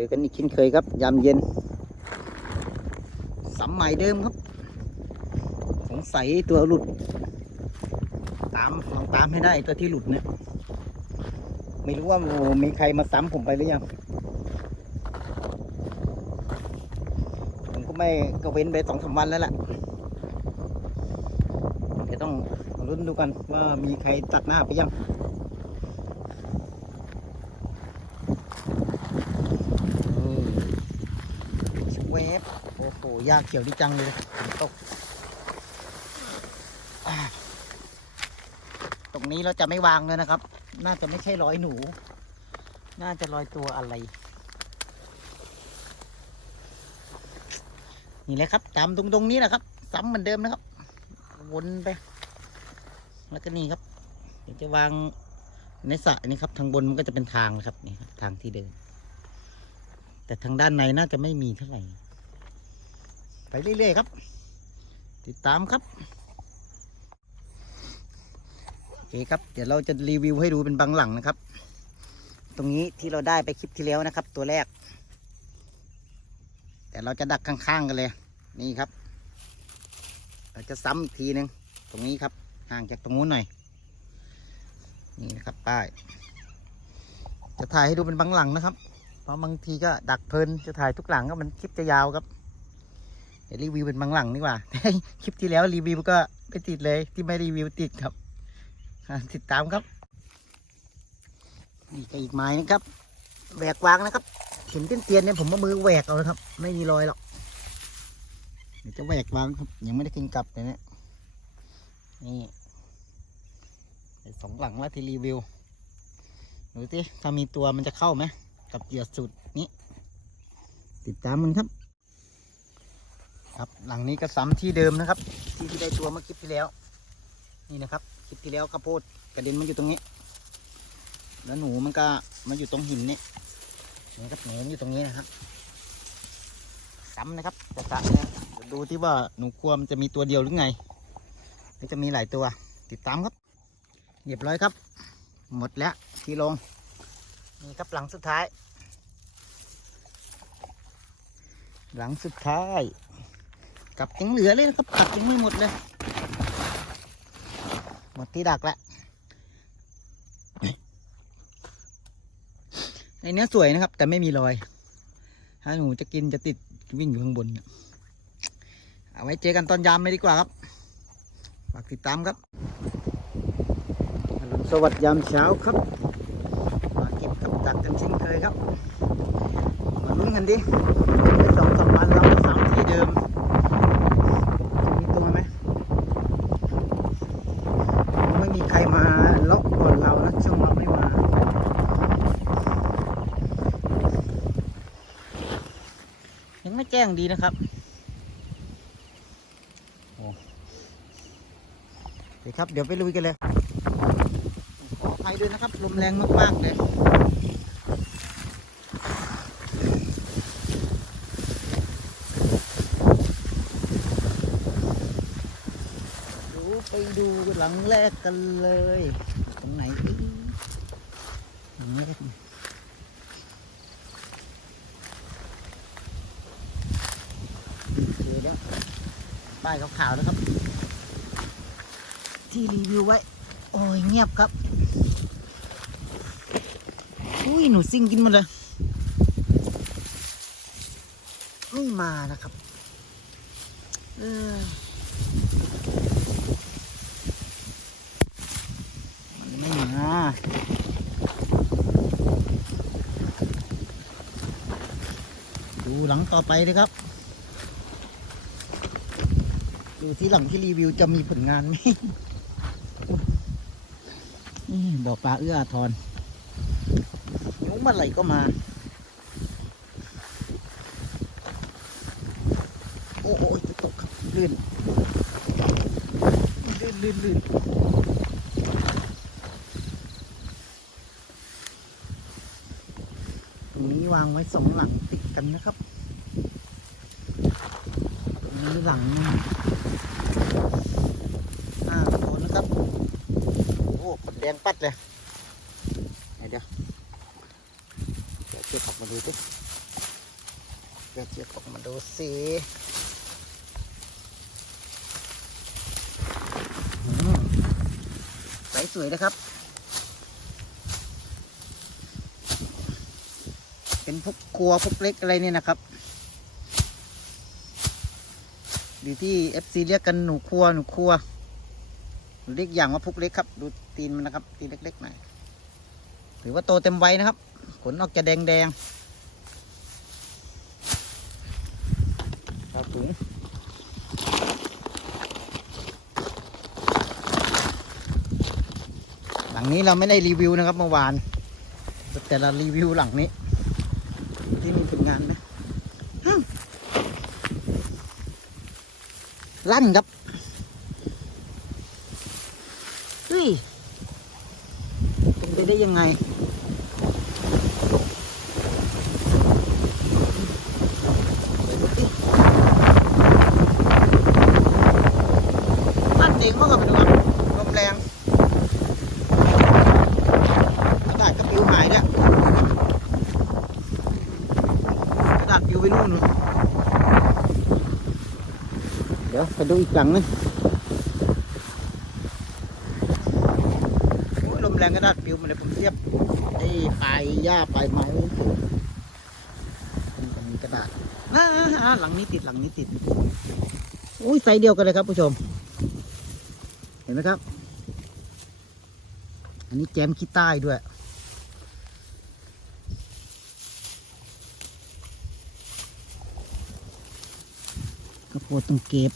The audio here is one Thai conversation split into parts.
อกันอีกเช่นเคยครับ ยามเย็นสำใหม่เดิมครับ สงสัยตัวหลุด ตามลองตามให้ได้ตัวที่หลุดเนี่ยไม่รู้ว่ามีใครมาซ้ำผมไปหรือยังผมก็ไม่ก็เว้นไปสองสามวันแล้วแหละเดี๋ยวต้องรุ้นดูกันว่ามีใครตัดหน้าไปยังเออเวฟ โอ้โหยากเขียวดีจังเลยตก ตรงนี้เราจะไม่วางเลยนะครับ น่าจะไม่ใช่รอยหนู น่าจะรอยตัวอะไร นี่แหละครับ ตามตรงตรงๆนี้แหละครับ ซ้ำเหมือนเดิมนะครับ วนไป แล้วก็นี่ครับ เดี๋ยวจะวางในสระนี่ครับ ทางบนมันก็จะเป็นทางนะครับนี่ครับทางที่เดิน แต่ทางด้านในน่าจะไม่มีเท่าไหร่ ไปเรื่อยๆครับ ติดตามครับโอเคครับ เดี๋ยวเราจะรีวิวให้ดูเป็นบางหลังนะครับ ตรงนี้ที่เราได้ไปคลิปที่แล้วนะครับ ตัวแรก แต่เราจะดักข้างๆกันเลย นี่ครับ เราจะซ้ำอีกทีหนึ่งตรงนี้ครับ ห่างจากตรงนู้นหน่อย นี่นะครับป้าย จะถ่ายให้ดูเป็นบางหลังนะครับ เพราะบางทีก็ดักเพลิน จะถ่ายทุกหลังก็มันคลิปจะยาวครับ เดี๋ยวรีวิวเป็นบางหลังดีกว่า คลิปที่แล้วรีวิวก็ไม่ติดเลย ที่ไม่รีวิวติดครับติดตามครับ นี่ก็อีกไม้นะครับ แหวกวางนะครับ เห็นเตียนๆเนี่ยผมมามือแหวกเอาเลยครับ ไม่มีรอยหรอกเดี๋ยวจะแหวกวางครับ ยังไม่ได้กินกลับเลยเนี่ยนี่สองหลังแล้วที่รีวิวดูสิถ้ามีตัวมันจะเข้าไหมกับเหยื่อสุดนี้ ติดตามมันครับ ครับหลังนี้ก็ซ้ำที่เดิมนะครับ ที่ที่ได้ตัวเมื่อคลิปที่แล้ว นี่นะครับคลิปที่แล้วข้าวโพดกระเด็นมันอยู่ตรงนี้ แล้วหนูมันก็มาอยู่ตรงหินนี่นี่ครับหนูมันอยู่ตรงนี้นะครับซ้ำนะครับจะสะนี่ยเดี๋ยวดูที่ว่าหนูควมนจะมีตัวเดียวหรือไงหรือจะมีหลายตัว ติดตามครับเรียบร้อยครับ หมดแล้วที่ลงนี่ครับหลังสุดท้าย หลังสุดท้าย กับยังเหลือเลยนะครับตัดยังไม่หมดเลย หมดที่ดักแล้วในเนี้ยสวยนะครับ แต่ไม่มีรอย ถ้าหนูจะกินจะติดวิ่งอยู่ข้างบนเอาไว้เจอกันตอนยามเลยดีกว่าครับฝากติดตามครับ สวัสดิ์ยามเช้าครับมาเก็บกับดักกันเช่นเคยครับ มาลุ้นกันดิสองสามวันเราสามที่เดิมจะมีตัวไหมไม่มีใครมาล็อกก่อนเรานะช่วงเราไม่มา ยังไม่ แจ้งดีนะครับโอเดี๋ยวครับ เดี๋ยวไปลุยกันเลย ขออภัยด้วยนะครับ ลมแรงมาก ๆ เลยดูไปดูหลังแรกกันเลย ตรงไหนอ้ยหลังนี่ เจอแล้วป้าย ขาวนะครับ ที่รีวิวไว้ โอ้ยเงียบครับ อุ้ยหนูซิ่งกินหมาเลย ไม่มานะครับ เออไม่มาดูหลังต่อไปเลยครับ ดูที่หลังที่รีวิวจะมีผลงานไหมนี่บ่อปลาเอื้ออาทรยุ้งมาไหลก็มา โอ้โอ้ยตกครับลื่นลื่นลื่นลื่นตรงนี้วางไว้สองหลังติดกันนะครับ ตรงนี้หลังหนึ่ง ห้าตัวนะครับ โอ้กดแดงปัดเลยเดี๋ยวเดี๋ยวเดี๋ยวเก็บออกมาดูดิเดี๋ยวเจียบออกมาดูสิใสสวยนะครับ เป็นพวกครัวพวกเล็กอะไรเนี่ยนะครับหรือที่ FC เรียกกันหนูครัวหนูครัวเรียกอย่างว่าพวกเล็กครับดู ตีนมันนะครับ ตีนเล็กๆหน่อยถือว่าโตเต็มวัยนะครับ ขนออกจะแดงแดงๆครับถุงหลังนี้เราไม่ได้รีวิวนะครับเมื่อวาน แต่เรารีวิวหลังนี้ ที่มีผลงานไหมลั่นครับ เฮ้ย เป็น ได้ยังไงลั่นเองมากกับไปดูครับลมแรงกระดาษกระปิวหายเนี่ยกระดาษปลิวไปนู่นนู่นเดี๋ยวไปดูอีกหลังนึงโอ้ยลม แรงกระดาษปลิวมาเลยผมเทียบไอ้ปลายหญ้าปลายไม้มันจะมีกระดาษอ่าหลังนี้ติดหลังนี้ติดอุ้ยไซส์เดียวกันเลยครับผู้ชม เห็นไหมครับ อันนี้แจมขี้ใต้ด้วยกระโปรงต้องเก็บ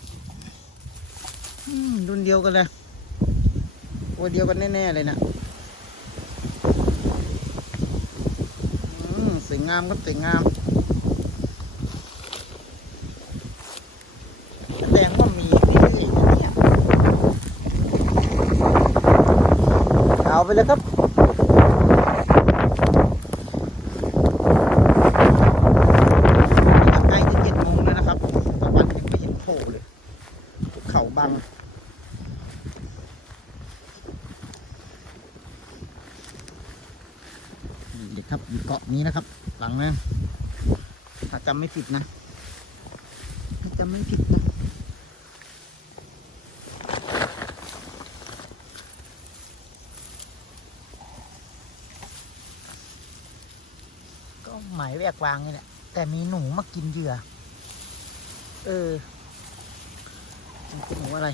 รุ่นเดียวกันเลยตัวเดียวกันแน่ ๆ เลยนะอืมสวย งามครับสวยงามแสดงว่ามีเรื่อยเนี่ยเอาไปเลยครับใกล้จะเจ็ดโมงแล้วนะครับตะวันยังไม่เห็นโผล่เลยภูเขาบังนี่เด็กครับอยู่เกาะนี้นะครับ หลังนะถ้าจำไม่ผิดนะถ้าจำไม่ผิดนะก็หมายแวกวางนี่แหละแต่มีหนูมากินเหยื่อ เออมันคือหนูอะไร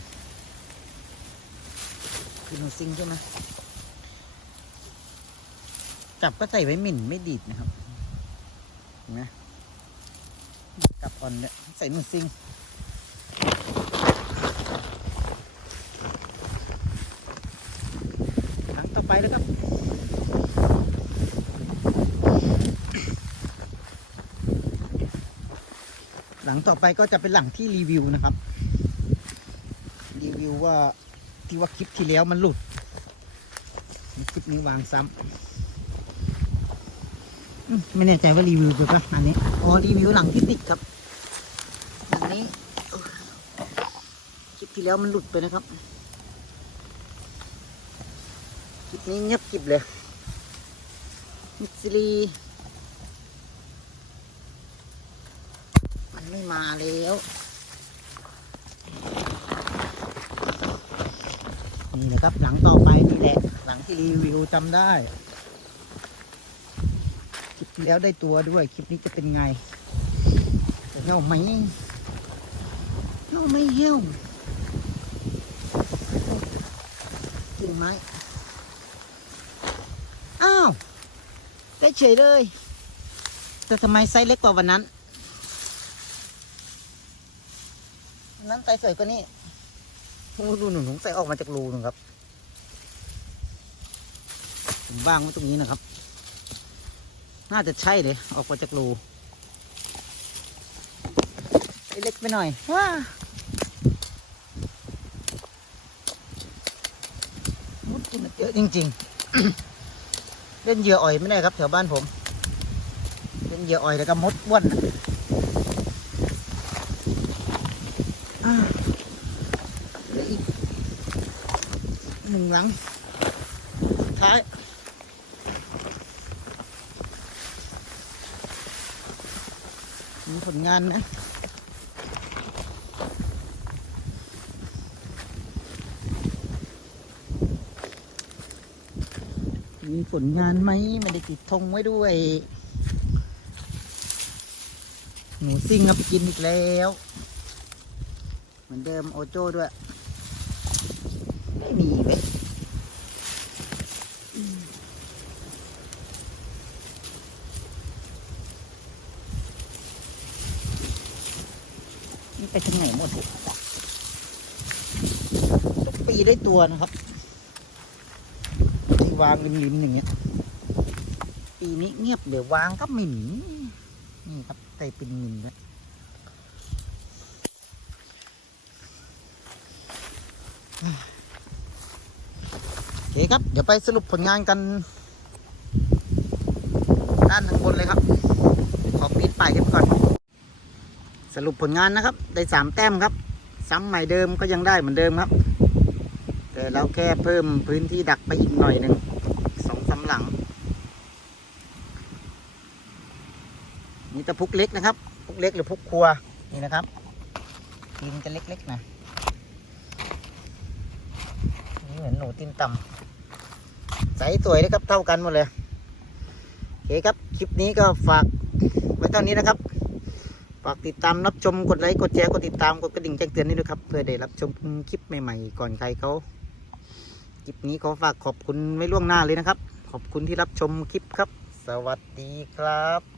คือหนูซิงใช่ไหมจับก็ใส่ไว้หมิ่นไม่ดีดนะครับเห็นไหมจับก่อนเนี่ยใส่หนูซิงครั้งต่อไปแล้วครับหลังต่อไปก็จะเป็นหลังที่รีวิวนะครับ รีวิวว่าที่ว่าคลิปที่แล้วมันหลุด คลิปนี้วางซ้ำ ไม่แน่ใจว่ารีวิวไปปะอันนี้ อ๋อ รีวิวหลังที่ติดครับหลังนี้คลิปที่แล้วมันหลุดไปนะครับคลิปนี้เงียบกิบเลยมิสซิลีมันไม่มาแล้วนี่นะครับหลังต่อไปนี่แหละ หลังที่รีวิวจำได้ แล้วได้ตัวด้วยคลิปนี้จะเป็นไงเหี้ยวไหมเหี้ยวไม่เหี้ยวกิ่งไม้อ้าวได้เฉยเลย แต่ทำไมไซส์เล็กกว่าวันนั้นนั้นไซส์สวยกว่านี้โอ้ดูหนูหนูใส่ออกมาจากรูหนึงครับผมวางไว้ตรงนี้นะครับ น่าจะใช่เลยออกมาจากรูไอ้เล็กไปหน่อยว้ามุดกินเยอะจริง ๆ เล่นเหยื่ออ่อยไม่ได้ครับแถวบ้านผม เล่นเหยื่ออ่อยแล้วก็มดอ้วนน่ะอ่าเหลืออีกหนึ่งหลังสุดท้าย มีพ ผลงานนะมีผลงานไหมไม่ได้ติดธงไว้ด้วย หนูซิ่งเอาไปกินอีกแล้ว เหมือนเดิมโอโจ้ด้วย ไม่มีเว้ย นี่ไปทางไหนหมดทุกปีได้ตัวนะครับ ที่วางริมๆอย่างเงี้ย ปีนี้เงียบเดี๋ยววางก็หมิ่นนี่ครับไตเป็นหมิ่นแล้วโอเคครับ เดี๋ยวไปสรุปผลงานกัน ด้านข้างบนเลยครับ ขอปิดป้ายกันก่อน สรุปผลงานนะครับ ได้สามแต้มครับ ซ้ำใหม่เดิมก็ยังได้เหมือนเดิมครับ แต่เราแค่เพิ่มพื้นที่ดักไปอีกหน่อยหนึ่งสองสามหลังมีตะพุกเล็กนะครับ พุกเล็กหรือพุกครัวนี่นะครับตีนจะเล็กๆนะนี่เหมือนหนูตีนต่ำใสสวยเลยครับเท่ากันหมดเลยโอเคครับ คลิปนี้ก็ฝากไว้เท่านี้นะครับ ฝากติดตามรับชมกดไลค์กดแชร์กดติดตามกดกระดิ่งแจ้งเตือนนี่ด้วยครับเพื่อได้รับชมคลิปใหม่ๆ ก่อนใครเขาคลิปนี้ขอฝากขอบคุณไว้ล่วงหน้าเลยนะครับ ขอบคุณที่รับชมคลิปครับ สวัสดีครับ